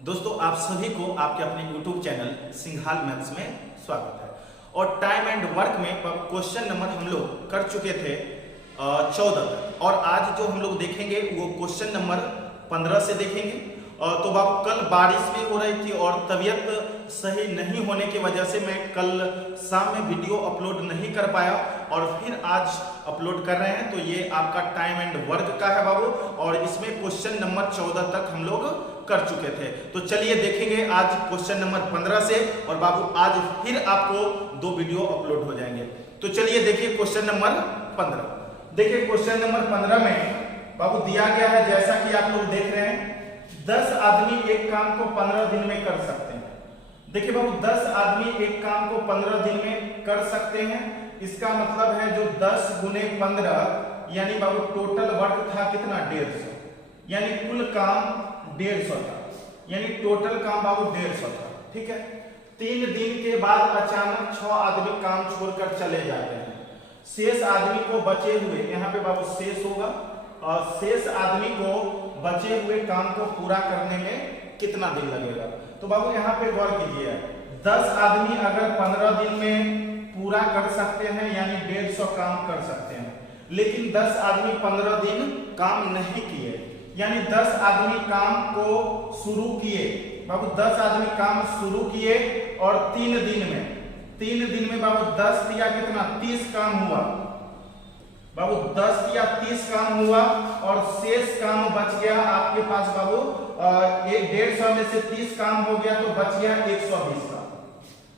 दोस्तों आप सभी को आपके अपने YouTube चैनल सिंघाल मैथ्स में स्वागत है। और टाइम एंड वर्क में क्वेश्चन नंबर हम लोग कर चुके थे 14 तक, और आज जो हम लोग देखेंगे वो क्वेश्चन नंबर 15 से देखेंगे। तो बाबू कल बारिश भी हो रही थी और तबीयत सही नहीं होने की वजह से मैं कल शाम में वीडियो अपलोड नहीं कर पाया और फिर आज अपलोड कर रहे हैं। तो ये आपका टाइम एंड वर्क का है बाबू, और इसमें क्वेश्चन नंबर 14 तक हम लोग कर चुके थे। तो चलिए देखेंगे आज क्वेश्चन नंबर 15 से, और बाबू आज फिर आपको 2 वीडियो अपलोड हो जाएंगे। तो चलिए देखिए क्वेश्चन नंबर 15। देखिए क्वेश्चन नंबर 15 में बाबू दिया गया है, जैसा कि आप लोग देख रहे हैं, 10 आदमी एक काम को 15 दिन में कर सकते हैं। देखिए बाबू 10 आदमी एक काम को 15 दिन में कर सकते हैं। इसका मतलब है जो 10 गुने 15 यानी बाबू टोटल वर्क था कितना 150, यानी कुल काम 150 था, यानी टोटल काम बाबू 150 था। ठीक है, 3 दिन के बाद अचानक 6 आदमी काम छोड़कर चले जाते हैं। शेष आदमी को बचे हुए, यहाँ पे बाबू शेष होगा, और शेष आदमी को बचे हुए काम को पूरा करने में कितना दिन लगेगा। तो बाबू यहाँ पे गौर कीजिए, 10 आदमी अगर 15 दिन में पूरा कर सकते हैं यानी 150 काम कर सकते हैं, लेकिन 10 आदमी 15 दिन काम नहीं किए, यानी 10 आदमी काम को शुरू किए बाबू, 10 आदमी काम शुरू किए और 3 दिन में बाबू 10 दिया कितना 30 काम हुआ बाबू, 10 या 30 काम हुआ और शेष काम बच गया आपके पास बाबू 150 में से 30 काम हो गया तो बच गया 120 का।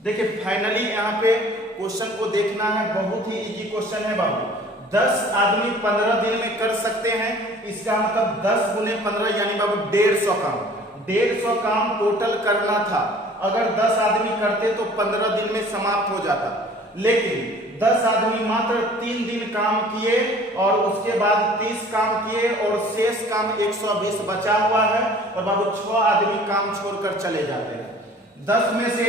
देखिए फाइनली यहाँ पे क्वेश्चन को देखना है, बहुत ही इजी क्वेश्चन है बाबू। 10 आदमी 15 दिन में कर सकते हैं, इसका मतलब 10 गुने 15 यानी बाबू 150 काम, 150 काम टोटल करना था। अगर 10 आदमी करते तो 15 दिन में समाप्त हो जाता, लेकिन 10 आदमी मात्र 3 दिन काम किए और उसके बाद 30 काम किए और शेष काम 120 बचा हुआ है, और बाबू 6 आदमी काम छोड़कर चले जाते हैं। 10 में से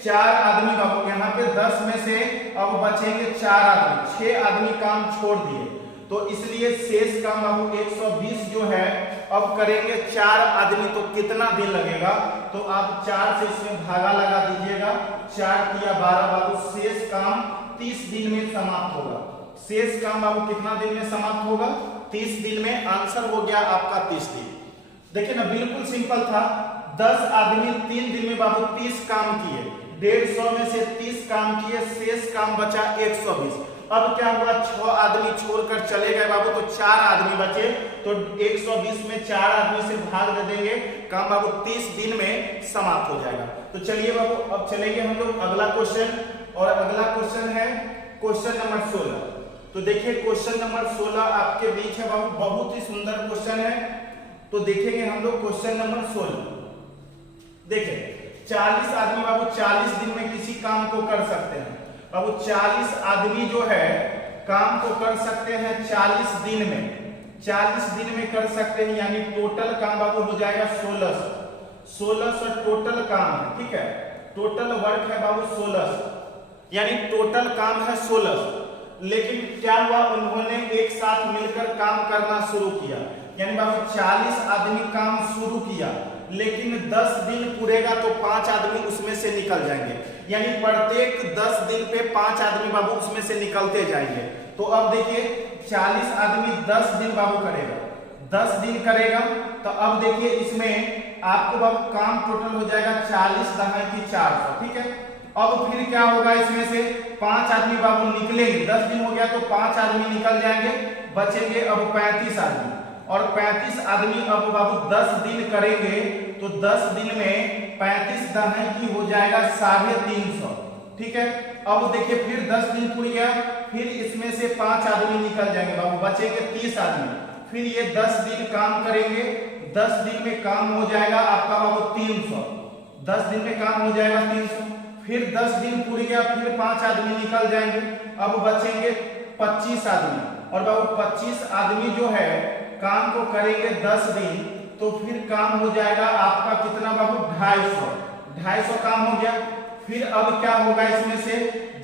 4 आदमी बाबू, यहाँ पे 10 में से अब बचेंगे 4 आदमी, 6 आदमी काम छोड़ दिए, तो इसलिए शेष काम बाबू 120 जो है अब करेंगे 4 आदमी, तो कितना दिन लगेगा। तो आप 4 से इसमें भागा लगा दीजिएगा, 4 किया 12 बाबू, शेष काम 30 दिन में समाप्त होगा। शेष काम बाबू कितना दिन में समाप्त होगा 30 दिन में। आंसर हो गया आपका 30 दिन। देखिए ना बिल्कुल सिंपल था, 10 आदमी 3 दिन में बाबू 30 काम किए, 150 में से 30 काम किए, शेष काम बचा 120। अब क्या हुआ, 6 आदमी छोड़कर चले गए बाबू, तो 4 आदमी बचे, तो 120 में 4 आदमी से भाग दे देंगे, काम बाबू 30 दिन में समाप्त हो जाएगा। तो चलिए बाबू अब चलेंगे हम लोग अगला क्वेश्चन, और अगला क्वेश्चन है क्वेश्चन नंबर 16। तो देखिए क्वेश्चन नंबर 16 आपके बीच है बाबू, बहुत ही सुंदर क्वेश्चन है। तो देखेंगे हम लोग क्वेश्चन नंबर 16। देखिए 40 आदमी बाबू 40 दिन में किसी काम को कर सकते हैं बाबू, 40 आदमी जो है काम को कर सकते हैं 40 दिन में, 40 दिन में कर सकते हैं, यानी टोटल काम बाबू हो जाएगा 1600 टोटल काम है। ठीक है, टोटल वर्क है बाबू 1600, यानी टोटल काम है 1600। लेकिन क्या हुआ, उन्होंने एक साथ मिलकर काम करना शुरू किया, यानी बाबू 40 आदमी काम शुरू किया, लेकिन 10 दिन पूरेगा तो 5 आदमी उसमें से निकल जाएंगे, यानी प्रत्येक 10 दिन पे 5 आदमी बाबू उसमें से निकलते जाएंगे। तो अब देखिए 40 आदमी 10 दिन बाबू करेगा, 10 दिन करेगा, तो अब देखिए इसमें आपको बाबू काम टोटल हो जाएगा 40 दहाई की 400। ठीक है, अब फिर क्या होगा, इसमें से 5 आदमी बाबू निकलेंगे, 10 दिन हो गया तो 5 आदमी निकल जाएंगे, बचेंगे अब 35 आदमी, और 35 आदमी अब बाबू 10 दिन करेंगे, तो 10 दिन में 35 दहाई की हो जाएगा 350। ठीक है, अब देखिए फिर 10 दिन पूरी गया, फिर इसमें से 5 आदमी निकल जाएंगे बाबू, बचेंगे 30 आदमी, फिर ये 10 दिन काम करेंगे, 10 दिन में काम हो जाएगा आपका बाबू 300, 10 दिन में काम हो जाएगा 300, फिर 10 दिन पूरी गया, फिर 5 आदमी निकल जाएंगे, अब बचेंगे 25 आदमी, और बाबू 25 आदमी जो है काम को करेंगे 10 दिन, तो फिर काम हो जाएगा आपका कितना बाबू 250 काम हो गया। फिर अब क्या होगा, इसमें से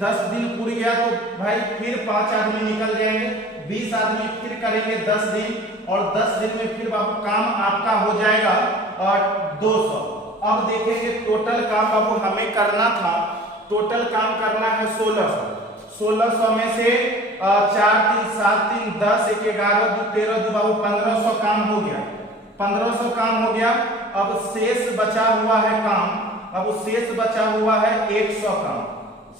10 दिन पूरी गया तो भाई फिर 5 आदमी निकल जाएंगे, 20 आदमी फिर करेंगे 10 दिन, और 10 दिन में फिर बाबू काम आपका हो जाएगा 200। अब देखेंगे टोटल काम बाबू हमें करना था, टोटल काम करना है 1600। 1600 में से 4 3 7 3 10 1 11 2 13 2 बाबू 1500 काम हो गया, 1500 काम हो गया। अब शेष बचा हुआ है काम, अब शेष बचा हुआ है 100 काम,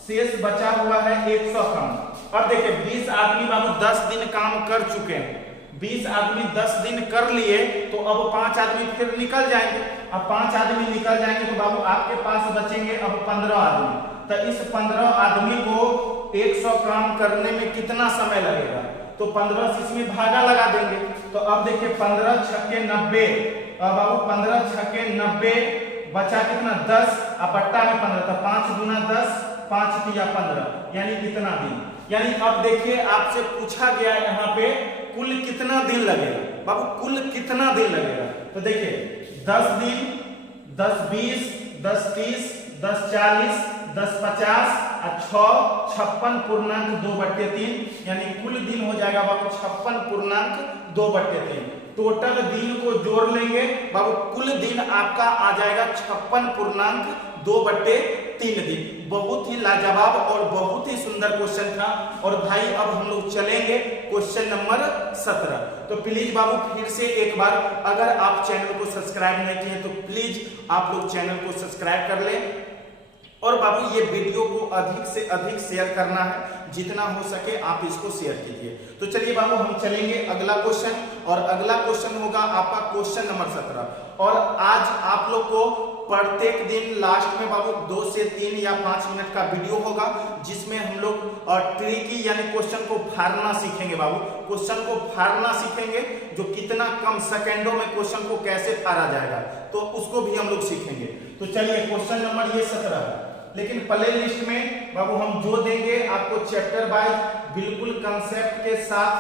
शेष बचा हुआ है 100 काम। अब देखिए 20 आदमी बाबू 10 दिन काम कर चुके हैं, 20 आदमी 10 दिन कर लिए, तो अब 5 आदमी फिर निकल जाएंगे। अब 5 आदमी निकल जाएंगे तो बाबू आपके पास बचेंगे अब 15 आदमी। तो इस 15 आदमी को 100 काम करने में कितना समय लगेगा, तो 15 से इसमें भागा लगा देंगे। तो अब देखिए 15 छक्के 90, बाबू 15 छक्के 90 बचा कितना 10, अब बट्टा में 15, तो 5 गुना 10 5 तिया 15, यानी कितना दिन। यानी अब देखिए आपसे पूछा गया यहाँ पे कुल कितना दिन लगेगा, बाबू कुल कितना दिन लगेगा। तो देखिए 10 दिन, 10 20, 10 30, 10 40, 10 50 और 6 56 पूर्णांक 2/3, यानी कुल दिन हो जाएगा बाबू 56 पूर्णांक 2/3। टोटल दिन को जोड़ लेंगे बाबू, कुल दिन आपका आ जाएगा 56 पूर्णांक 2/3 दिन। बहुत ही लाजवाब और बहुत ही सुंदर क्वेश्चन था। और भाई अब हम लोग चलेंगे क्वेश्चन नंबर 17। तो प्लीज बाबू फिर से एक बार, अगर आप चैनल को सब्सक्राइब नहीं किए तो प्लीज आप लोग चैनल को सब्सक्राइब कर लें। और बाबू ये वीडियो को अधिक से अधिक शेयर करना है, जितना हो सके आप इसको शेयर कीजिए। तो चलिए बाबू हम चलेंगे अगला क्वेश्चन, और अगला क्वेश्चन होगा आपका क्वेश्चन नंबर 17। और आज आप लोग को प्रत्येक दिन लास्ट में बाबू 2 से 3 या 5 मिनट का वीडियो होगा, जिसमें हम लोग ट्रिकी यानी क्वेश्चन को फाड़ना सीखेंगे बाबू। क्वेश्चन को फाड़ना सीखेंगे, जो कितना कम सेकेंडों में क्वेश्चन को कैसे फाड़ा जाएगा, तो उसको भी हम लोग सीखेंगे। तो चलिए क्वेश्चन नंबर ये 17 है, लेकिन प्ले लिस्ट में बाबू हम जो देंगे आपको चैप्टर वाइज बिल्कुल कंसेप्ट के साथ,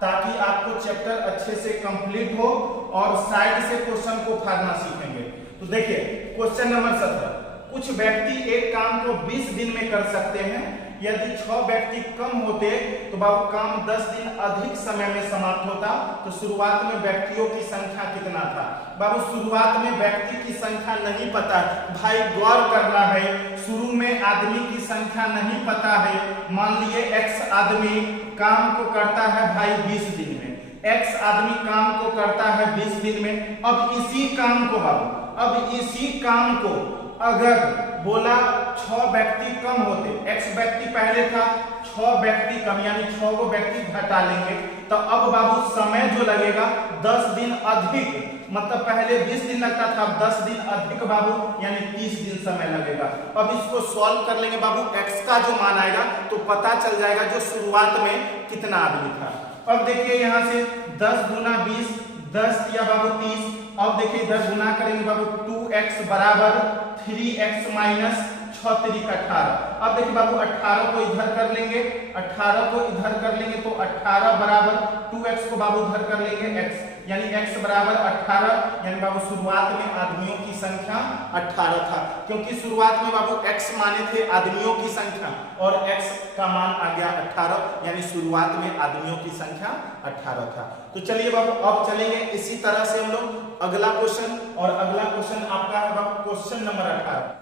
ताकि आपको चैप्टर अच्छे से कंप्लीट हो और साइड से क्वेश्चन को फाड़ना सीखेंगे। तो देखिए क्वेश्चन नंबर 17, कुछ व्यक्ति एक काम को 20 दिन में कर सकते हैं। यदि 6 व्यक्ति कम होते तो बाबू काम 10 दिन अधिक समय में समाप्त होता। तो शुरुआत में व्यक्तियों की संख्या कितना था बाबू? शुरुआत में व्यक्ति की संख्या नहीं पता भाई, गौर करना है। शुरू में आदमी की संख्या नहीं पता है। मान लिए x आदमी काम को करता है भाई 20 दिन में, x आदमी काम को करता है 20 दिन में। अब इसी काम को बाबू, अब इसी काम को अगर बोला 6 व्यक्ति कम होते, x व्यक्ति पहले था, 6 व्यक्ति कम, यानी 6 को व्यक्ति घटा लेंगे, तो अब बाबू समय जो लगेगा 10 दिन अधिक, मतलब पहले 20 दिन लगता था, अब 10 दिन अधिक बाबू, यानी 30 दिन समय लगेगा। अब इसको सॉल्व कर लेंगे बाबू, x का जो मान आएगा तो पता चल जाएगा जो शुरुआत में कितना आदमी था। अब देखिए यहाँ से 10 गुना 20, 10 या बाबू 30। अब देखिए इधर गुना करेंगे बाबू, 2x बराबर 3x माइनस 6 3 18। अब देखिए बाबू 18 को इधर कर लेंगे, 18 को इधर कर लेंगे, तो 18 बराबर 2x को बाबू इधर कर लेंगे x, यानी x बराबर 18, यानी बाबू शुरुआत में आदमियों की संख्या 18 था, क्योंकि शुरुआत में बाबू x माने थे आदमियों की संख्या और x का मान आ गया 18, यानी शुरुआत में आदमियों की संख्या 18 था। तो चलिए बाबू अब चलेंगे इसी तरह से हम लोग अगला क्वेश्चन, और अगला क्वेश्चन आपका है बाबू क्वेश्चन नंबर 18।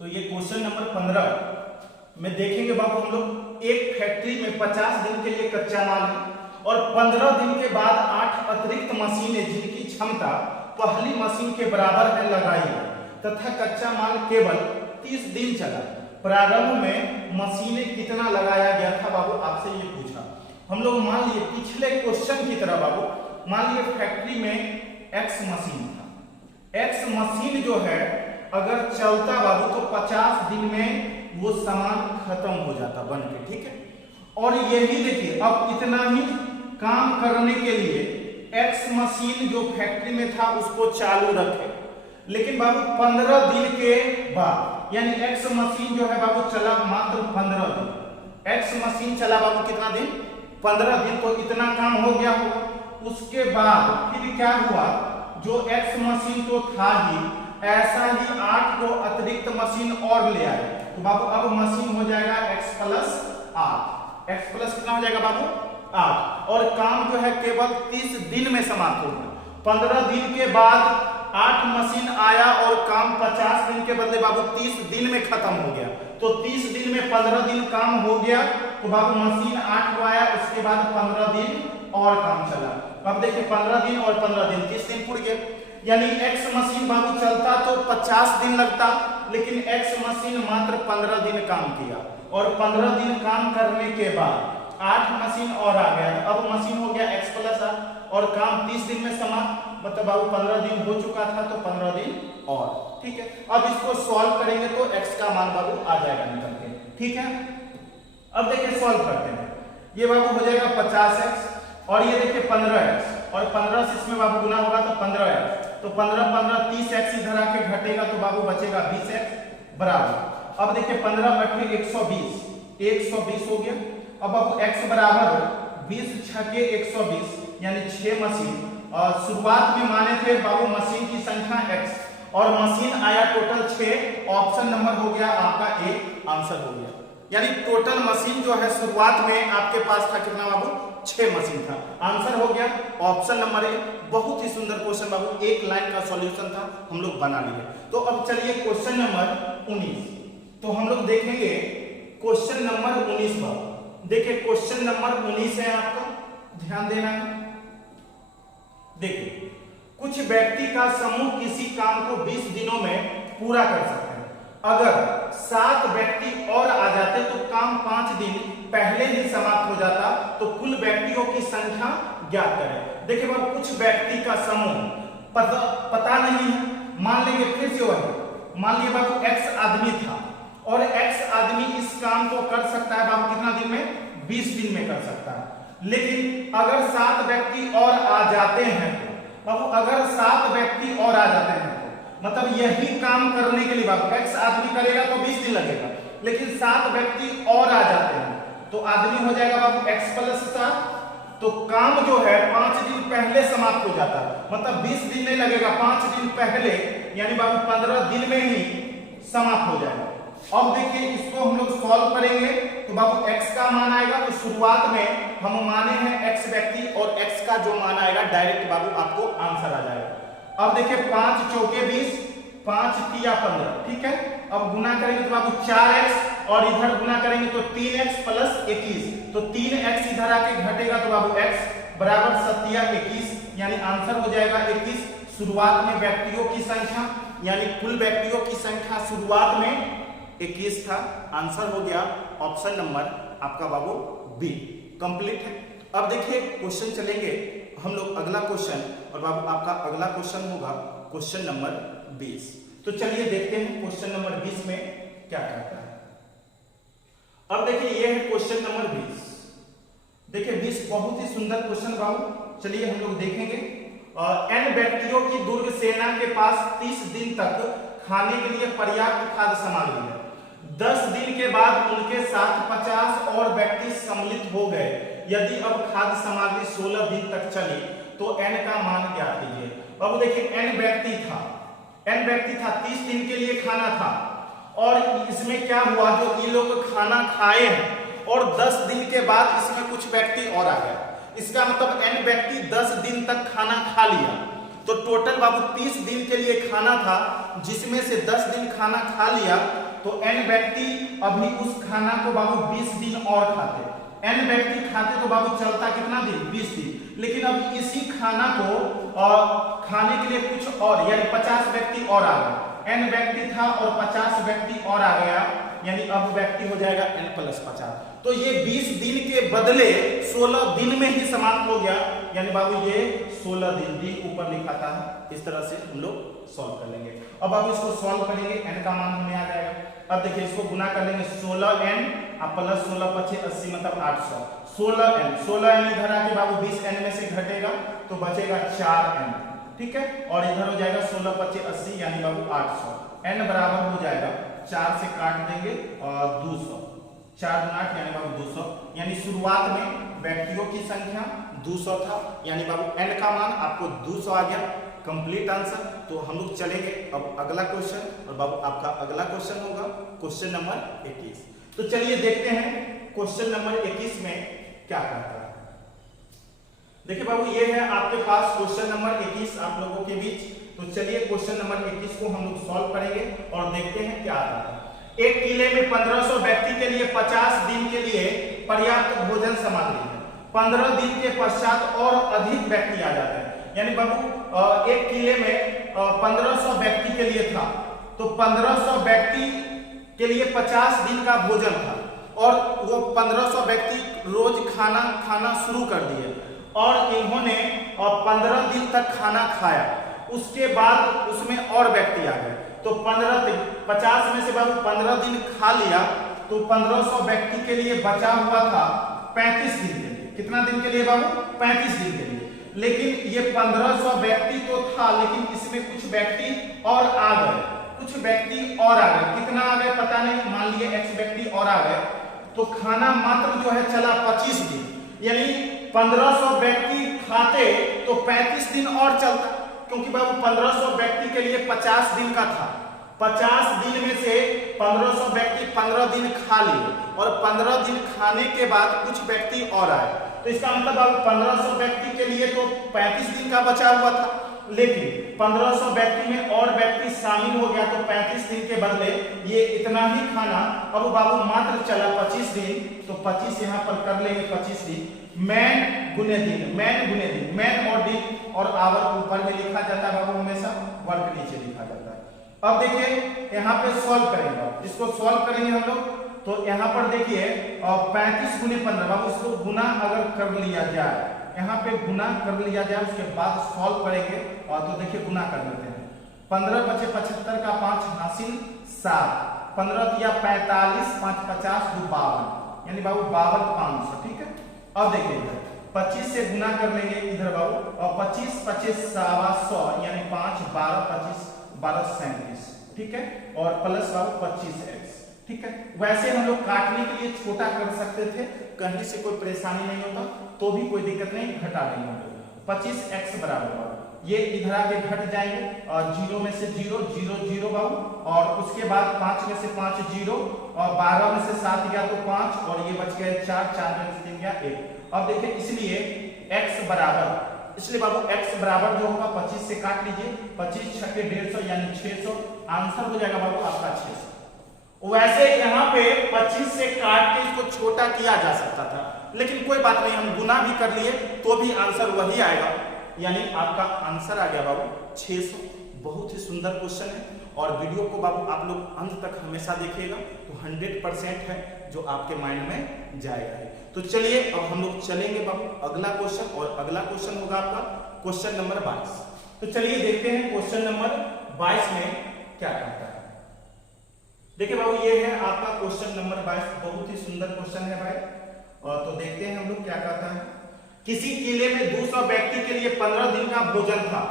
तो ये क्वेश्चन नंबर 15 में देखेंगे बाबू हम लोग, एक फैक्ट्री में 50 दिन के लिए कच्चा माल है और 15 दिन के बाद 8 अतिरिक्त मशीनें जिनकी क्षमता पहली मशीन के बराबर है लगाई है, तथा कच्चा माल केवल 30 दिन चला। प्रारंभ में मशीनें कितना लगाया गया था बाबू? आपसे ये पूछा। हम लोग मान लिए पिछले क्वेश्चन की तरह बाबू, मान लिए फैक्ट्री में x मशीन था। x मशीन जो है अगर चलता बाबू तो 50 दिन में वो सामान खत्म हो जाता बन के, ठीक है। और यही देखिए अब इतना ही काम करने के लिए x मशीन जो फैक्ट्री में था उसको चालू रखे, लेकिन बाबू 15 दिन के बाद, यानी x मशीन जो है बाबू चला मात्र 15 दिन। x मशीन चला बाबू कितना दिन? 15 दिन। तो इतना काम हो गया होगा। उसके बाद फिर क्या हुआ, जो x मशीन तो था ही, ऐसा ही 8 को अतिरिक्त मशीन और ले आए, तो बाबू अब मशीन हो जाएगा x प्लस 8। x प्लस कितना हो जाएगा बाबू? 8। और काम जो है केवल 30 दिन में समाप्त होगा। 15 दिन के बाद 8 मशीन आ के बदले बाबू 30 दिन में खत्म हो गया। तो 30 दिन में 15 दिन काम हो गया, तो बाबू मशीन 8 को आया, उसके बाद 15 दिन और काम चला। अब देखिए 15 दिन और 15 दिन 30 दिन पूरे गए, यानी एक्स मशीन बाबू चलता तो 50 दिन लगता, लेकिन एक्स मशीन मात्र 15 दिन काम किया, और 15 दिन काम करने के बाद 8 मशीन और आ गया। अब मशीन हो गया एक्स प्लस 8 और काम 30 दिन में समाप्त, मतलब बाबू 15 दिन हो चुका था तो 15 दिन और, ठीक है। अब इसको सॉल्व करेंगे तो x का मान बाबू आ जाएगा निकल के, ठीक है। अब देखिए सॉल्व करते हैं, ये बाबू हो जाएगा 50x और ये देखिए 15x, और 15 से इसमें बाबू गुना होगा तो 15x, तो 15 15 30x इधर आके घटेगा तो बाबू बचेगा 20x बराबर। अब देखिए 15 8 120, 120 हो गया। अब बाबू x बराबर 20 छके 120, यानी 6 मशीन। शुरुआत में माने थे बाबू मशीन की संख्या x और मशीन आया टोटल 6, ऑप्शन नंबर हो गया आपका ए, आंसर हो गया। यानी टोटल मशीन जो है शुरुआत में आपके पास था कितना बाबू, 6 मशीन था, आंसर हो गया ऑप्शन नंबर ए। बहुत ही सुंदर क्वेश्चन बाबू, एक लाइन का सॉल्यूशन था, हम लोग बना लिए। तो अब चलिए क्वेश्चन नंबर 19, तो हम लोग देखेंगे क्वेश्चन नंबर 19 बाबू। देखिए क्वेश्चन नंबर 19 है आपका, ध्यान देना है। देखिए कुछ व्यक्ति का समूह किसी काम को 20 दिनों में पूरा कर सकते हैं। अगर 7 व्यक्ति और आ जाते तो काम 5 दिन पहले ही समाप्त हो जाता, तो कुल व्यक्तियों की संख्या ज्ञात करें। देखिए बाबू कुछ व्यक्ति का समूह पता नहीं है, मान लेंगे फिर से वही, मान लिया बाबू x आदमी था और x आदमी इस काम को कर सकता है बाबू कितना दिन में, 20 दिन में कर सकता है। लेकिन अगर 7 व्यक्ति और आ जाते हैं बाबू, अगर 7 व्यक्ति और आ जाते हैं तो मतलब यही काम करने के लिए बाबू x आदमी करेगा तो 20 दिन लगेगा, लेकिन 7 व्यक्ति और आ जाते हैं तो आदमी हो जाएगा बाबू x प्लस 7, तो काम जो है 5 दिन पहले समाप्त हो जाता है, मतलब 20 दिन नहीं लगेगा, 5 दिन पहले यानी बाबू 15 दिन में ही समाप्त हो जाएगा। अब देखिए इसको हम लोग सॉल्व करेंगे तो बाबू x का मान आएगा, तो शुरुआत में हम माने हैं x व्यक्ति और x का जो मान आएगा डायरेक्ट बाबू आपको आंसर आ जाएगा। अब देखिए 5 चौके 20, 5 तिया 15, ठीक है। अब गुना करेंगे तो बाबू 4x और इधर गुना करेंगे तो 3x प्लस 21, तो 3x इधर आके घटेगा तो बाबू x बराबर 7 या 21, यानी आंसर हो जाएगा 21। शुरुआत में व्यक्तियों की संख्या यानी कुल व्यक्तियों की संख्या शुरुआत में 21 था, आंसर हो गया ऑप्शन नंबर आपका बाबू बी, कंप्लीट है। अब देखिए क्वेश्चन चलेंगे हम लोग अगला क्वेश्चन, और बाबू आपका अगला क्वेश्चन होगा क्वेश्चन नंबर 20। तो चलिए देखते हैं क्वेश्चन नंबर 20 में क्या कहता है। अब देखिए ये है क्वेश्चन नंबर 20। देखिए 20 बहुत ही सुंदर क्वेश्चन बाबू, चलिए हम लोग देखेंगे। n व्यक्तियों की दुर्ग सेना के पास 30 दिन तक खाने के लिए पर्याप्त खाद्य सामग्री है। 10 दिन के बाद उनके साथ 50 और व्यक्ति सम्मिलित हो गए। यदि अब खाद्य सामग्री 16 दिन तक चली तो n का मान ज्ञात कीजिए। अब देखिए n व्यक्ति था, 30 दिन के लिए खाना था, और इसमें क्या हुआ जो ये लोग खाना खाए हैं और 10 दिन के बाद इसमें कुछ व्यक्ति और आ गए। इसका मतलब n व्यक्ति 10 दिन तक खाना खा लिया, तो टोटल बाबू 30 दिन के लिए खाना था, जिसमें से 10 दिन खाना खा लिया, तो n व्यक्ति अभी उस खाना को बाबू 20 दिन और खाते। n व्यक्ति खाते तो बाबू चलता कितना दिन, 20 दिन, लेकिन अब इसी खाना को खाने के लिए कुछ और यानी 50 व्यक्ति और आ गए। n व्यक्ति था और 50 व्यक्ति और आ गया, यानी अब व्यक्ति हो जाएगा n प्लस 50। तो ये 20 दिन के बदले 16 दिन में ही समाप्त हो गया, यानी बाबू ये 16 दिन ऊपर लिखा था। इस तरह से हम लोग सॉल्व कर लेंगे। अब बाबू इसको सॉल्व करेंगे, n का मान हमें आ जाएगा। अब देखिए इसको गुना कर लेंगे, 16n प्लस 16 25 80 मतलब 800। 16n इधर आके बाबू 20n में से घटेगा तो बचेगा 4n, ठीक है, और इधर हो जाएगा 16 25 80 यानी बाबू 800। n बराबर हो जाएगा 4 से काट देंगे और 200, 4 गुना 8 यानी बाबू 200, यानी शुरुआत में व्यक्तियों की संख्या 200 था, यानी बाबू n का मान आपको 200 आ गया, कंप्लीट आंसर। तो हम लोग चलेंगे अब अगला क्वेश्चन, और बाबू आपका अगला क्वेश्चन होगा क्वेश्चन नंबर 21। तो चलिए देखते हैं क्वेश्चन नंबर 21 में क्या कहता है। देखिए बाबू ये है आपके पास क्वेश्चन नंबर 21 आप लोगों के बीच। तो चलिए क्वेश्चन नंबर 21 को हम लोग सॉल्व करेंगे और देखते हैं क्या आता है। एक किले में 1500 व्यक्ति के लिए 50 दिन के लिए पर्याप्त भोजन सामग्री है। 15 दिन के पश्चात और अधिक व्यक्ति आ जाते हैं। यानी बाबू एक किले में 1500 व्यक्ति के लिए था, तो 1500 व्यक्ति के लिए 50 दिन का भोजन था और वो 1500 व्यक्ति रोज खाना शुरू कर दिए और इन्होंने 15 दिन तक खाना खाया। उसके बाद उसमें और व्यक्ति आ गए, तो 50 में से बाबू 15 दिन खा लिया, तो 1500 व्यक्ति के लिए बचा हुआ था 35 दिन के लिए। कितना दिन के लिए बाबू? 35 दिन के लिए। लेकिन ये 1500 व्यक्ति तो था, लेकिन इसमें कुछ व्यक्ति और आ गए, कुछ व्यक्ति और आ गए। कितना आ गए पता नहीं, मान लिए x व्यक्ति और आ गए, तो खाना मात्र जो है चला 25 दिन। यानी 1500 व्यक्ति खाते तो 35 दिन और चलता, क्योंकि बाबू 1500 व्यक्ति के लिए 50 दिन का था। 50 दिन में से 1500 व्यक्ति 15 दिन खा लिए और 15 दिन खाने के बाद कुछ व्यक्ति और आए, तो इसका मतलब बाबू 1500 व्यक्ति के लिए तो 35 दिन का बचा हुआ था, लेकिन 1500 व्यक्ति में और व्यक्ति शामिल हो गया, तो 35 दिन के बदले ये इतना ही खाना अब बाबू मात्र चला 25 दिन। तो 25 यहाँ पर कर लेंगे 25 दिन। मैन गुने दिन, मैन और दिन और आवर ऊपर में लिखा जाता है बाबू, हमेशा वर्क नीचे लिखा जाता है। अब देखिए यहाँ पे सॉल्व करेंगे, इसको सॉल्व करेंगे हम लोग, तो यहाँ पर देखिए 35 गुने 15 बाबू, इसको गुना अगर कर लिया जाए, यहाँ पे गुना कर लिया जाए, उसके बाद सॉल्व करेंगे। और तो देखिए गुना कर लेते हैं। 15 बचे 75 का 5 हासिल 7, 15 या 45, 5 50 52, यानी बाबू 52,500। ठीक है। अब देखिए इधर 25 से गुना कर लेंगे इधर बाबू, और 25 25 100 यानी 5 12 25 12 37। ठीक है। और प्लस बाबू 25x। ठीक है। वैसे हम लोग काटने के लिए छोटा कर सकते थे, कहीं से कोई परेशानी नहीं होता, तो भी कोई दिक्कत नहीं, घटा लेंगे। 25x बराबर ये इधर आके घट जाएंगे, और 0 में से 0 0 0 बाबू, और उसके बाद 5 में से 5 0, और 12 में से 7 गया तो 5, और ये बच गए 4, 4 में से 3 गया 1। अब देखिए इसलिए x बराबर, इसलिए बाबू x बराबर जो होगा 25 से काट लीजिए, 25 छक्के 150 यानी 600, आंसर हो जाएगा बाबू आपका 600। वैसे यहाँ पे 25 से काट के इसको छोटा किया जा सकता था, लेकिन कोई बात नहीं, हम गुना भी कर लिए तो भी आंसर वही आएगा, यानी आपका आंसर आ गया बाबू 600। बहुत ही सुंदर क्वेश्चन है, और वीडियो को बाबू आप लोग अंत तक हमेशा देखिएगा, तो 100% है जो आपके माइंड में जाएगा। तो चलिए अब हम लोग चलेंगे बाबू अगला क्वेश्चन, और अगला क्वेश्चन होगा आपका क्वेश्चन नंबर 22। तो चलिए देखते हैं क्वेश्चन नंबर 22 में क्या कहता है। देखिए बाबू ये है आपका क्वेश्चन नंबर 22, बहुत ही सुंदर क्वेश्चन है भाई। और तो देखते हैं हम लोग क्या कहता है। किसी किले में 200 व्यक्ति के लिए 15 दिन का भोजन था।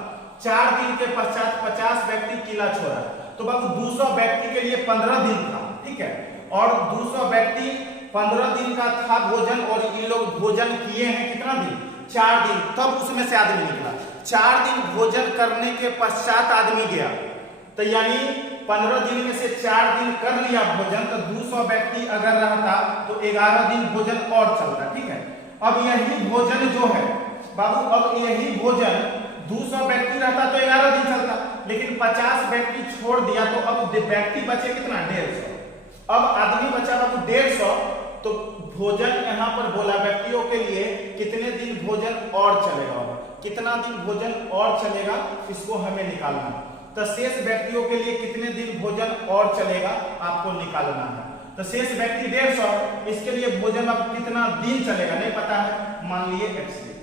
4 दिन के पश्चात 50 व्यक्ति किला छोड़ा। तो बाबू 200 व्यक्ति के लिए 15 दिन था, ठीक है, और 200 व्यक्ति 15 दिन का था भोजन, और ये लोग भोजन किए हैं कितना दिन? 4 दिन। तब उसमें से आदमी निकला। 4 दिन भोजन करने के पश्चात आदमी गया, तो यानी 15 दिन में से 4 दिन कर लिया भोजन, तो 200 व्यक्ति अगर रहता तो 11 दिन भोजन और चलता। ठीक है। अब यही भोजन जो है बाबू, अब यही भोजन 200 व्यक्ति रहता तो 11 दिन चलता, लेकिन 50 व्यक्ति छोड़ दिया, तो अब व्यक्ति बचे कितना? 150। अब आदमी बचा बाबू 150, तो भोजन यहाँ पर बोला व्यक्तियों के लिए कितने दिन भोजन और चलेगा, कितना दिन भोजन और चलेगा, इसको हमें निकालना है। तो शेष व्यक्तियों के लिए कितने दिन भोजन और चलेगा आपको निकालना है। तो शेष व्यक्ति 150, इसके लिए भोजन अब कितना दिन चलेगा नहीं पता है, मान लिए x दिन।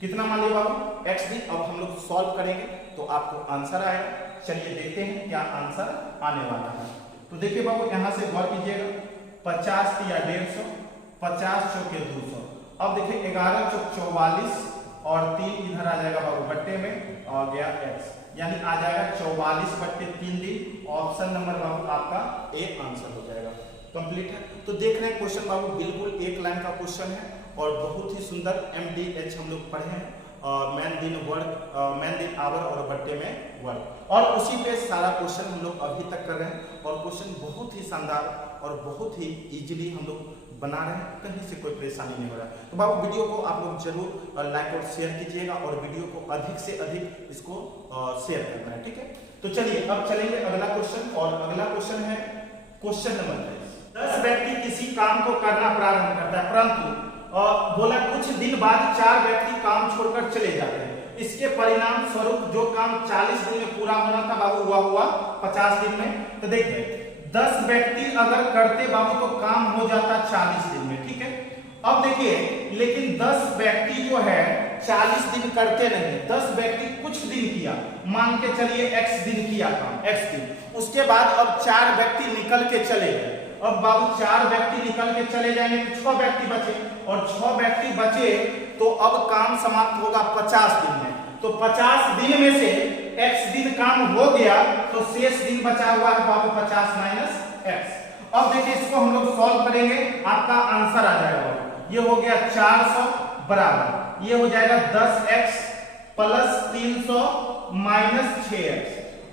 कितना मान लिया बाबू? x दिन। अब हम लोग सॉल्व करेंगे तो आपको आंसर आएगा। चलिए देखते हैं क्या आंसर आने वाला है। तो देखिए बाबू यहाँ से गौर कीजिएगा, 50 या 150, 50 चौके 200। अब देखिए 11 चौक 44, और 3 इधर आ जाएगा बाबू बट्टे में, और गया x, यानी आ जाएगा 44/3 दिन। ऑप्शन नंबर बाबू आपका ए आंसर हो जाएगा। कंप्लीट है। तो देख रहे हैं क्वेश्चन बाबू बिल्कुल एक लाइन का क्वेश्चन है, और बहुत ही सुंदर MDH हम लोग पढ़े हैं, मैन दिन वर्क, मैन दिन आवर और बट्टे में वर्क, और उसी पे सारा क्वेश्चन हम लोग अभी तक कर रहे हैं। और क्वेश्चन बहुत ही शानदार और बहुत ही इजीली हम लोग बना रहे हैं, कहीं से कोई परेशानी नहीं हो रहा है। तो बाबू वीडियो को आप लोग जरूर लाइक और शेयर कीजिएगा और वीडियो को अधिक से अधिक इसको शेयर करना है, ठीक है। तो चलिए अब चलेंगे अगला क्वेश्चन, और अगला क्वेश्चन है क्वेश्चन नंबर 10 व्यक्ति किसी काम को करना प्रारंभ करता है, परंतु बोला कुछ दिन बाद 4 व्यक्ति काम छोड़कर चले जाते हैं। इसके परिणाम स्वरूप जो काम 40 दिन में पूरा होना था बाबू हुआ 50 दिन में। तो देखिए 10 व्यक्ति अगर करते बाबू तो काम हो जाता 40 दिन में, ठीक है। अब देखिए लेकिन 10 व्यक्ति जो है 40 दिन करते नहीं, 10 व्यक्ति कुछ दिन किया, मान के चलिए x दिन किया काम, x दिन। उसके बाद अब 4 व्यक्ति निकल के चले गए। अब बाबू 4 व्यक्ति निकल के चले जाएंगे तो 6 व्यक्ति बचे, और 6 व्यक्ति बचे तो अब काम समाप्त होगा 50 दिन में। तो 50 दिन में से x दिन काम हो गया तो शेष दिन बचा हुआ है बाबू 50 माइनस x। अब देखिए इसको हम लोग सॉल्व करेंगे, आपका आंसर आ जाएगा बाबू, ये हो गया 400 बराबर ये हो जाएगा 10x प्लस 300 माइनस 6x।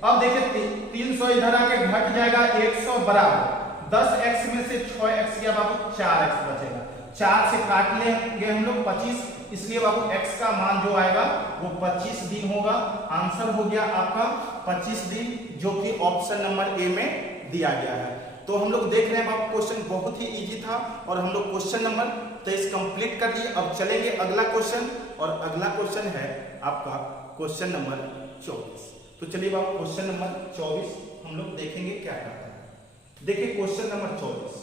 अब देखिए 300 इधर आके घट जाएगा 100 बराबर 10x में से 6x गया बाबू 4x बचेगा, 4 से काट लेंगे हम लोग 25, इसलिए बाबू x का मान जो आएगा वो 25 दिन होगा। आंसर हो गया आपका 25 दिन, जो कि ऑप्शन नंबर ए में दिया गया है। तो हम लोग देख रहे हैं बाबू क्वेश्चन बहुत ही इजी था और हम लोग क्वेश्चन नंबर 23 कंप्लीट कर दिए। अब चलेंगे अगला क्वेश्चन, और अगला क्वेश्चन है आपका क्वेश्चन नंबर 24। तो चलिए बाबू क्वेश्चन नंबर 24 हम लोग देखेंगे क्या करता है। देखिए क्वेश्चन नंबर 24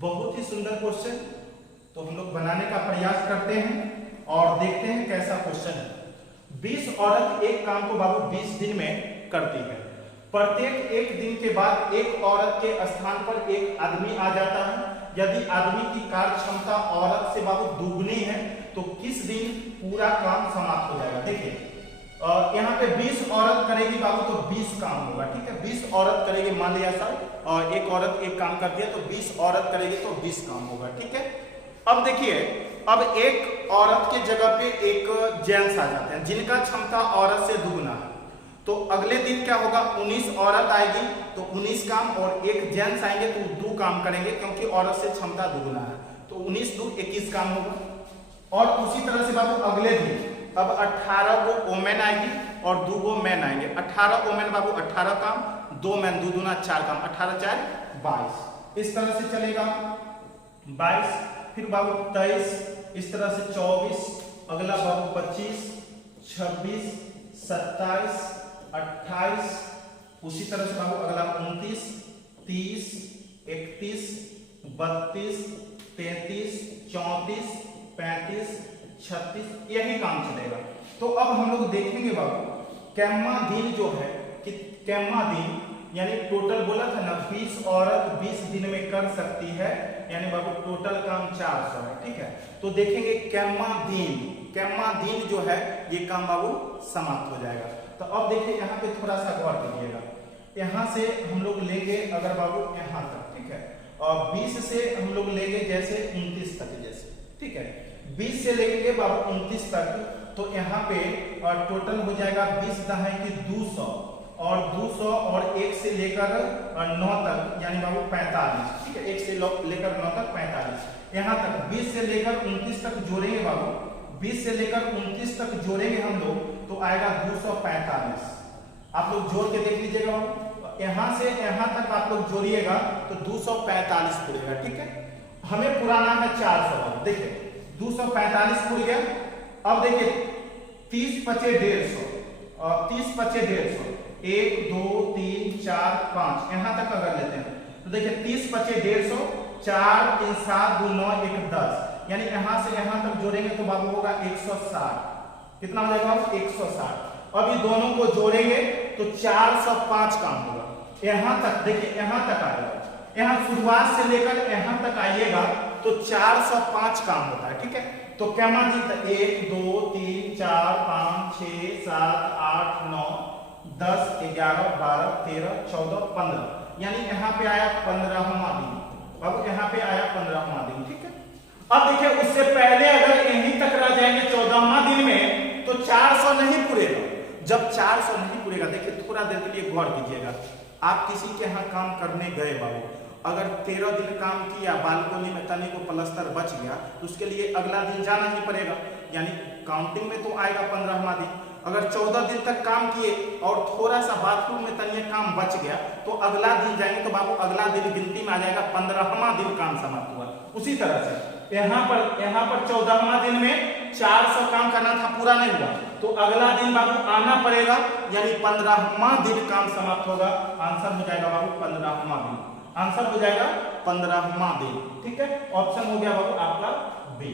बहुत ही सुंदर क्वेश्चन, तो हम लोग बनाने का प्रयास करते हैं और देखते हैं कैसा क्वेश्चन है। 20 औरत एक काम को बाबू 20 दिन में करती है। प्रत्येक एक दिन के बाद एक औरत के स्थान पर एक आदमी आ जाता है। यदि आदमी की कार्य क्षमता औरत से बाबू दुगनी है तो किस दिन पूरा काम समाप्त हो जाएगा। देखिए यहाँ पे 20 औरत करेगी बाबू तो 20 काम होगा, ठीक है। 20 औरत करेगी, मान लिया सर, और एक औरत एक काम कर दिया तो 20 औरत करेगी तो 20 काम होगा, ठीक है। अब देखिए अब एक औरत के जगह पे एक जेंट्स आ जाते हैं जिनका क्षमता औरत से दुगना है। तो अगले दिन क्या होगा, 19 औरत आएगी तो 19 काम, और एक जेंट्स आएंगे तो 2 काम करेंगे क्योंकि औरत से क्षमता दुगना है, तो 19 2 21 काम होगा। और उसी तरह से बाबू अगले दिन अब 18 को वोमेन आएगी और 2 मैन आएंगे। 18 वोमेन बाबू 18 काम, 2 मैन 2 दूना 4 काम, 18 4 22, इस तरह से चलेगा 22। फिर बाबू 23, इस तरह से 24, अगला बाबू 25 26 27 28, उसी तरह से बाबू अगला 29 30 31 32 33 34 35 36, यही काम चलेगा। तो अब हम लोग देखेंगे बाबू कैम्मा दिन जो है कि कैम्मा दिन यानी टोटल बोला था ना 20 औरत 20 दिन में कर सकती है, यानी बाबू टोटल काम 400 है, ठीक है। तो देखेंगे कैम्मा दिन जो है ये काम बाबू समाप्त हो जाएगा। तो अब देखिए यहाँ पे थोड़ा सा गौर करिएगा, यहाँ से हम लोग लेंगे अगर बाबू यहाँ तक, ठीक है, और 20 से हम लोग लेंगे जैसे 29 तक, जैसे, ठीक है, 20 से लेंगे बाबू 29 तक, तो यहाँ पे टोटल हो जाएगा 20 दहाई की 200, और 200 और 1 से लेकर 9 तक यानी बाबू 45, ठीक है, 1 से लेकर 9 तक 45। यहाँ तक 20 से लेकर 29 तक जोड़ेंगे बाबू, 20 से लेकर 29 तक जोड़ेंगे हम लोग तो आएगा 245। आप लोग जोड़ के देख लीजिएगा, यहाँ से यहाँ तक आप लोग जोड़िएगा तो 245 पूरेगा, ठीक है। हमें पुराना है 400, देखिए 245 पूर गया। अब देखिए 30 पचे 150, 30 पचे 150, 1 2 3 4 5, यहाँ तक अगर लेते हैं तो देखिए 30 पचे 150, 4 3 7 2 9 1 10, यानी यहाँ से यहाँ तक जोड़ेंगे तो बाबू होगा 160। कितना हो जाएगा 160। अब ये दोनों को जोड़ेंगे तो 405 काम होगा। यहाँ तक देखिए, यहाँ तक आएगा, यहाँ शुरुआत से लेकर यहाँ तक आइएगा तो 405 काम होता है, ठीक है। तो क्या मान जीता 1 2 3 4 5 6 7 8 9 10 11 12 13 14 15, यानी यहाँ पे आया 15वां दिन। अब यहाँ पे आया 15वां दिन, ठीक है। अब देखिए उससे पहले अगर यहीं तक रह जाएंगे 14वां दिन में तो 400 नहीं पूरेगा। जब 400 नहीं पूरेगा, देखिए थोड़ा देर के लिए गौर कीजिएगा, आप किसी के यहाँ काम करने गए बाबू, अगर 13 दिन काम किया, बालकोनी में तने को प्लस्तर बच गया तो उसके लिए अगला दिन जाना ही पड़ेगा, यानी काउंटिंग में तो आएगा 15वां दिन। अगर 14 दिन तक काम किए और थोड़ा सा बाथरूम में तनिए काम बच गया तो अगला दिन जाएंगे तो बाबू अगला दिन गिनती में आ जाएगा, 15वां दिन काम समाप्त हुआ। उसी तरह से यहाँ पर 14वां दिन में 400 काम करना था, पूरा नहीं हुआ तो अगला दिन बाबू आना पड़ेगा, यानी 15वां दिन काम समाप्त होगा। आंसर हो जाएगा बाबू 15वां दिन, आंसर हो जाएगा 15वां दिन। ठीक है, ऑप्शन हो गया बाबू आपका बी।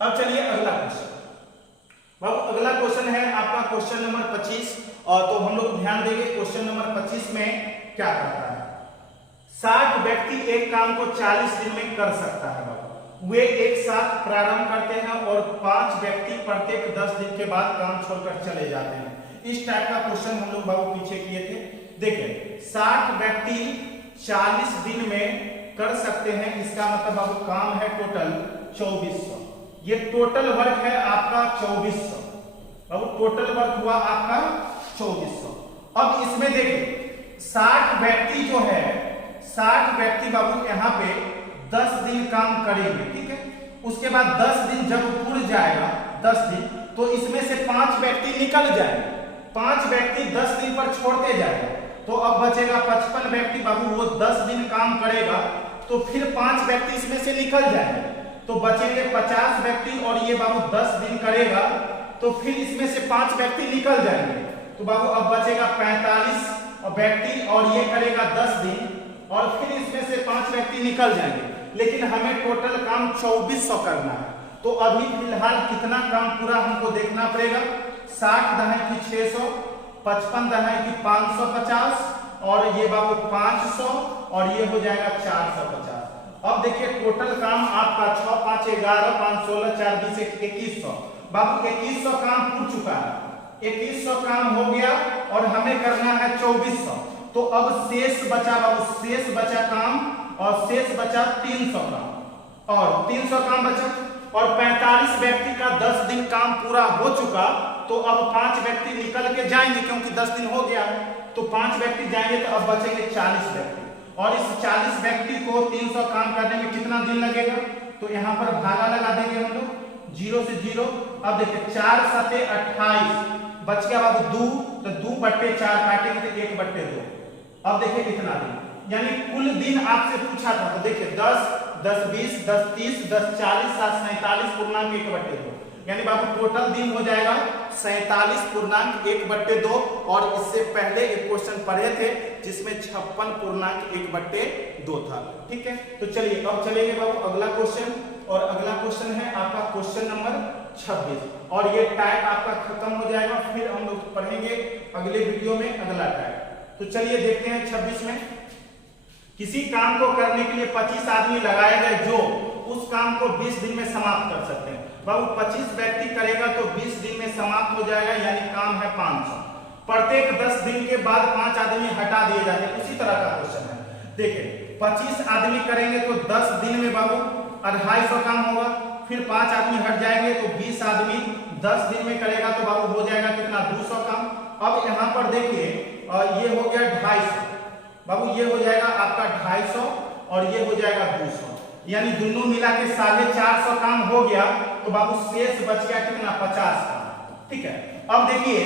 अब चलिए अगला क्वेश्चन। बाबू अगला क्वेश्चन है आपका क्वेश्चन नंबर 25, और तो हम लोग ध्यान देंगे क्वेश्चन नंबर 25 में क्या करता है। 60 व्यक्ति एक काम को 40 दिन में कर सकता है बाबू। वे एक साथ प्रारंभ करते हैं और 5 व्यक्ति प्रत्येक 10 दिन के बाद काम छोड़कर चले जाते हैं। इस टाइप का क्वेश्चन हम लोग बाबू पीछे किए थे। देखिए 60 व्यक्ति 40 दिन में कर सकते हैं, इसका मतलब बाबू काम है टोटल 2400। ये टोटल वर्क है आपका 2400 बाबू, टोटल वर्क हुआ आपका 2400। अब इसमें देखिए 60 व्यक्ति जो है, 60 व्यक्ति बाबू यहाँ पे 10 दिन काम करेंगे, ठीक है। उसके बाद 10 दिन जब पूरा जाएगा 10 दिन तो इसमें से 5 व्यक्ति निकल जाएंगे, 5 व्यक्ति 10 दिन पर छोड़ते जाएगा तो अब बचेगा 55 व्यक्ति बाबू। वो 10 दिन काम करेगा तो फिर 5 व्यक्ति इसमें से निकल जाएंगे तो बचेंगे 50 व्यक्ति, और ये बाबू 10 दिन करेगा तो फिर इसमें से 5 व्यक्ति निकल जाएंगे तो बाबू अब बचेगा 45 व्यक्ति, और ये करेगा 10 दिन और फिर इसमें से 5 व्यक्ति निकल जाएंगे। लेकिन हमें टोटल काम 2400 करना है तो अभी फिलहाल कितना काम पूरा हमको देखना पड़ेगा। 60 दहाई की 600, 55 दहाई की 550, और ये बाबू 500, और ये हो जाएगा 450। अब देखिए टोटल काम आपका 6 5 11 5 16 4 20 2100 बाबू, 2100 काम पूरा चुका है, 2100 काम हो गया और हमें करना है 2400। तो अब शेष बचा बाबू, शेष बचा काम, और शेष बचा 300 काम, और 300 काम बचा, और 45 व्यक्ति का 10 दिन काम पूरा हो चुका तो अब 5 व्यक्ति निकल के जाएंगे क्योंकि 10 दिन हो गया है तो 5 व्यक्ति जाएंगे तो अब बचेंगे 40 व्यक्ति, और इस 40 व्यक्ति को 300 काम करने में कितना दिन लगेगा तो यहाँ पर भागा लगा देंगे हम लोग 0 से 0। अब देखिए 4 7 28 बच गया बाबू 2, तो 2/4 काटेंगे तो 1/2। अब देखिए कितना दिन, यानी कुल दिन आपसे पूछा था तो देखिए 10 10 20 10 30 10 40 7 47 पूर्णांक 1/2, यानी बाबू टोटल दिन हो जाएगा 47 पूर्णांक 1/2। और इससे पहले एक क्वेश्चन पढ़े थे जिसमें 56 पूर्णांक 1/2 था। ठीक है, तो चलिए अब चलेंगे बाबू अगला क्वेश्चन, और अगला क्वेश्चन है आपका क्वेश्चन नंबर 26, और ये टाइप आपका खत्म हो जाएगा, फिर हम लोग पढ़ेंगे अगले वीडियो में अगला टाइप। तो चलिए देखते हैं 26 में। किसी काम को करने के लिए 25 आदमी लगाए गए जो उस काम को 20 दिन में समाप्त कर सकते हैं। बाबू 25 व्यक्ति करेगा तो 20 दिन में समाप्त हो जाएगा, यानी काम है 500। प्रत्येक 10 दिन के बाद 5 आदमी हटा दिए जाते हैं। उसी तरह का क्वेश्चन है, देखिए 25 आदमी करेंगे तो 10 दिन में बाबू 250 काम होगा, फिर 5 आदमी हट जाएंगे तो 20 आदमी 10 दिन में करेगा तो बाबू हो जाएगा कितना 200 काम। अब यहाँ पर देखिए ये हो गया 250 बाबू, ये हो जाएगा आपका 250 और ये हो जाएगा 200, यानी दोनों मिला के 450 काम हो गया तो बाबू शेष बच गया कितना 50 काम। ठीक है, अब देखिए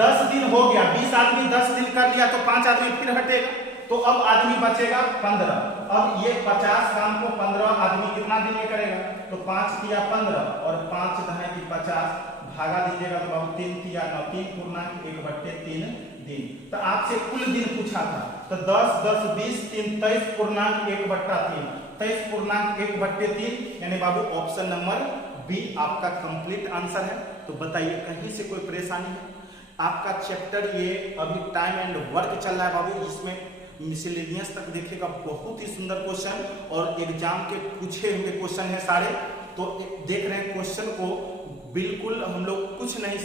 10 दिन हो गया, 20 आदमी 10 दिन कर लिया तो 5 आदमी फिर हटेगा तो अब आदमी बचेगा 15। अब ये 50 काम को 15 आदमी कितना दिन में करेगा तो 5 किया 15 और 5 दहाई की 50 भागा दीजिएगा तो बाबू 3 तिया 9 3 पूर्णांक 1/3 दिन। तो आपसे कुल दिन पूछा था तो 10 10 20 3 23 पूर्णांक 1/3 23 पूर्णांक 1/3, यानी बाबू ऑप्शन नंबर बी आपका कंप्लीट आंसर है। तो बताइए कहीं से कोई परेशानी है? आपका चैप्टर ये अभी टाइम एंड वर्क चल रहा है बाबू, इसमें मिसलेनियस तक देखिएगा, बहुत ही सुंदर क्वेश्चन और एग्जाम के पूछे हुए क्वेश्चन है सारे। तो देख रहे हैं क्वेश्चन को बिल्कुल हम लोग कुछ नहीं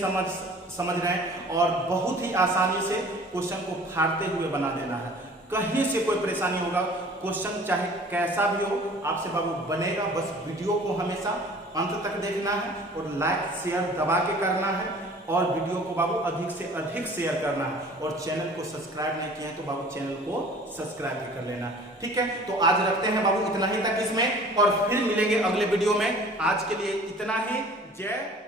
समझ रहे हैं और बहुत ही आसानी से क्वेश्चन को फाड़ते हुए बना देना है। कहीं से कोई परेशानी होगा, क्वेश्चन चाहे कैसा भी हो आपसे बाबू बनेगा। बस वीडियो को हमेशा अंत तक देखना है और लाइक शेयर दबा के करना है। और वीडियो को बाबू अधिक से अधिक शेयर करना है और चैनल को सब्सक्राइब नहीं किया है तो बाबू चैनल को सब्सक्राइब भी कर लेना। ठीक है, तो आज रखते हैं बाबू इतना ही तक इसमें और फिर मिलेंगे अगले वीडियो में। आज के लिए इतना ही। जय